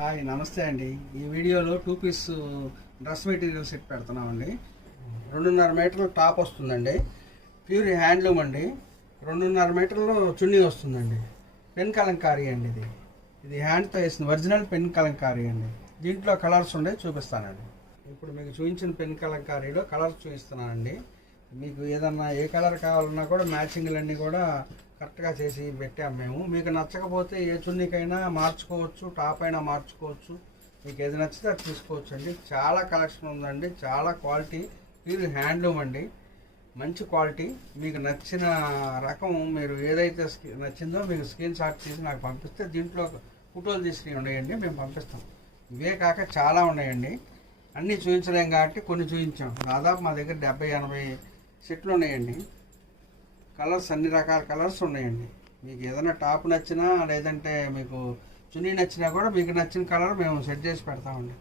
Hi నమస్తే అండి. ఈ వీడియోలో 2 పీస్ డ్రెస్ మెటీరియల్ సెట్ పెడుతున్నామండి. 2.5 మీటర్లు టాప్ వస్తుందండి. ప్యూర్ హ్యాండ్లూమ్ అండి. 2.5 మీటర్లు చున్నీ వస్తుందండి. పెన్ కలంకారీ అండి. ఇది హ్యాండ్తో వేసిన ఒరిజినల్ పెన్ కలంకారీ అండి. దీంట్లో కలర్స్ ఉండే చూపిస్తానండి. ఇప్పుడు మీకు చూపించిన పెన్ కలంకారీలో కలర్స్ చూపిస్తున్నానండి. మీకు ఏదన్నా ఏ కలర్ కావాలన్నా కూడా మ్యాచింగ్లన్నీ కూడా కరెక్ట్గా చేసి పెట్టాము మేము. మీకు నచ్చకపోతే ఏ చున్నీకైనా మార్చుకోవచ్చు, టాప్ అయినా మార్చుకోవచ్చు. మీకు ఏది నచ్చితే అది తీసుకోవచ్చు అండి. చాలా కలెక్షన్ ఉందండి. చాలా క్వాలిటీ, ప్యూర్ హ్యాండ్లూమ్ అండి. మంచి క్వాలిటీ. మీకు నచ్చిన రకం మీరు ఏదైతే నచ్చిందో మీకు స్క్రీన్ షాట్ తీసి నాకు పంపిస్తే దీంట్లో ఫోటోలు తీసుకుని ఉన్నాయండి, మేము పంపిస్తాం. ఇవే కాక చాలా ఉన్నాయండి. అన్నీ చూపించలేం కాబట్టి కొన్ని చూపించాం. దాదాపు మా దగ్గర 70-80 సెట్లు ఉన్నాయండి. కలర్స్ అన్ని రకాల కలర్స్ ఉన్నాయండి. మీకు ఏదైనా టాప్ నచ్చినా లేదంటే మీకు చున్నీ నచ్చినా కూడా మీకు నచ్చిన కలర్ మేము సెట్ చేసి పెడతామండి.